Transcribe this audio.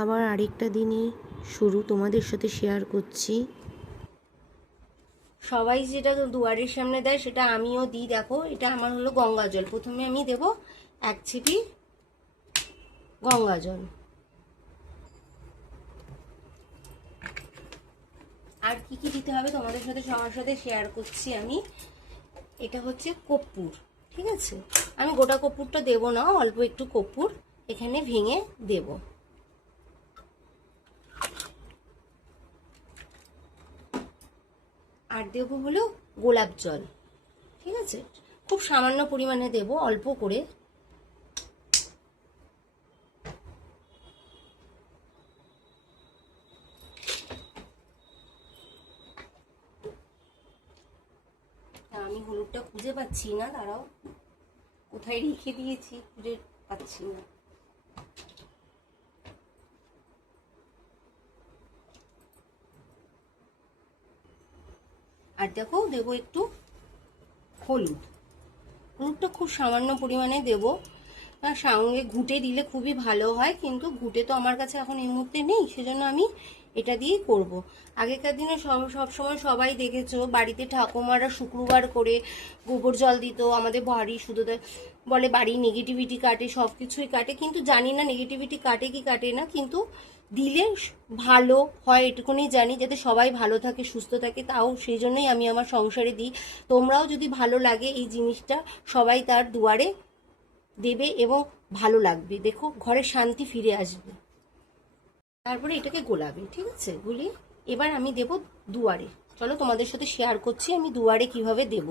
আবার আরেকটা দিনে শুরু তোমাদের সাথে শেয়ার করছি। সবাই যেটা দুয়ারের সামনে দেয় সেটা আমিও দিই। দেখো এটা আমার হলো গঙ্গা জল। প্রথমে আমি দেব 1 ছিপি গঙ্গা জল। আর কি কি দিতে হবে তোমাদের সাথে সবার সাথে শেয়ার করছি আমি। এটা হচ্ছে কর্পূর, ঠিক আছে। আমি গোটা কর্পূরটা দেব না, অল্প একটু কর্পূর এখানে ভেঙে দেব। আর দেবো হলো গোলাপ জল, ঠিক আছে। খুব সামান্য পরিমাণে দেব, অল্প করে। আমি হলুদটা খুঁজে পাচ্ছি না, দাঁড়াও, কোথায় রেখে দিয়েছি খুঁজে পাচ্ছি না। আর দেখো দেবো একটু হলুদ। হলুদটা খুব সামান্য পরিমাণে দেব, সঙ্গে ঘুঁটে দিলে খুবই ভালো হয়, কিন্তু ঘুঁটে তো আমার কাছে এখন এই মুহূর্তে নেই, সেজন্য আমি এটা দিয়েই করব। আগেকার দিনে সব সময় সবাই দেখেছো বাড়িতে ঠাকুমারা শুক্রবার করে গোবর জল দিত। আমাদের বাড়ি শুধু বলে বাড়ি নেগেটিভিটি কাটে, সব কিছুই কাটে, কিন্তু জানি না নেগেটিভিটি কাটে কি কাটে না, কিন্তু দিলে ভালো হয় এটুকুনি জানি, যাতে সবাই ভালো থাকে সুস্থ থাকে। তাও সেই জন্যই আমি আমার সংসারে দিই। তোমরাও যদি ভালো লাগে এই জিনিসটা, সবাই তার দুয়ারে দেবে এবং ভালো লাগবে, দেখো ঘরে শান্তি ফিরে আসবে। তারপরে এটাকে গোলাবে, ঠিক আছে, গুলিয়ে এবার আমি দেব দুয়ারে। চলো তোমাদের সাথে শেয়ার করছি আমি দুয়ারে কিভাবে দেব।